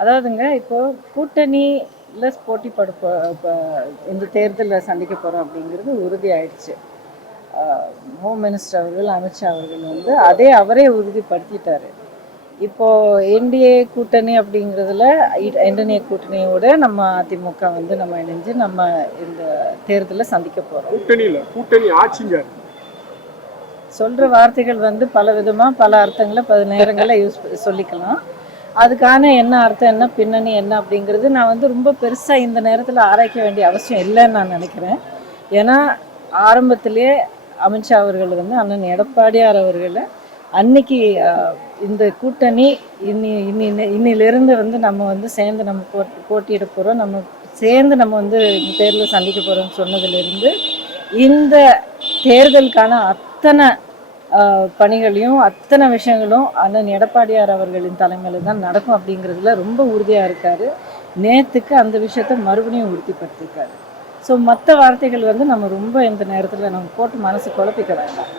அதாவதுங்க, இப்போ கூட்டணியில போட்டி இந்த தேர்தலில் சந்திக்க போகிறோம் அப்படிங்கிறது உறுதியாயிடுச்சு. ஹோம் மினிஸ்டர் அவர்கள், அமித்ஷா அவர்கள் வந்து அவரே உறுதிப்படுத்திட்டாரு. இப்போ என்டிஏ கூட்டணி அப்படிங்கிறதுல என்டிஏ கூட்டணியோட நம்ம அதிமுக வந்து நம்ம இணைஞ்சு நம்ம இந்த தேர்தலில் சந்திக்க போகிறோம். கூட்டணி ஆட்சிங்க சொல்கிற வார்த்தைகள் வந்து பல விதமாக பல அர்த்தங்களை பல நேரங்களில் சொல்லிக்கலாம். அதுக்கான என்ன அர்த்தம், என்ன பின்னணி என்ன அப்படிங்கிறது நான் வந்து ரொம்ப பெருசாக இந்த நேரத்தில் ஆராய்க்க வேண்டிய அவசியம் இல்லைன்னு நான் நினைக்கிறேன். ஏன்னா ஆரம்பத்திலே அமித்ஷா அவர்கள் வந்து அண்ணன் எடப்பாடியார் அவர்களை அன்னைக்கு இந்த கூட்டணி இன்னிலிருந்து வந்து நம்ம வந்து சேர்ந்து நம்ம போட்டியிட போகிறோம், நம்ம சேர்ந்து நம்ம வந்து இந்த தேர்தலில் சந்திக்க போகிறோம்னு சொன்னதுலேருந்து இந்த தேர்தலுக்கான அத்தனை பணிகளையும் அத்தனை விஷயங்களும் அண்ணன் எடப்பாடியார் அவர்களின் தலைமையில் தான் நடக்கும் அப்படிங்கிறதுல ரொம்ப உறுதியாக இருக்கார். நேற்றுக்கு அந்த விஷயத்த மறுபடியும் உறுதிப்படுத்தியிருக்காரு. ஸோ மற்ற வார்த்தைகள் வந்து நம்ம ரொம்ப இந்த நேரத்தில் நம்ம போட்டு மனசு குழப்பிக்க வேண்டாம்.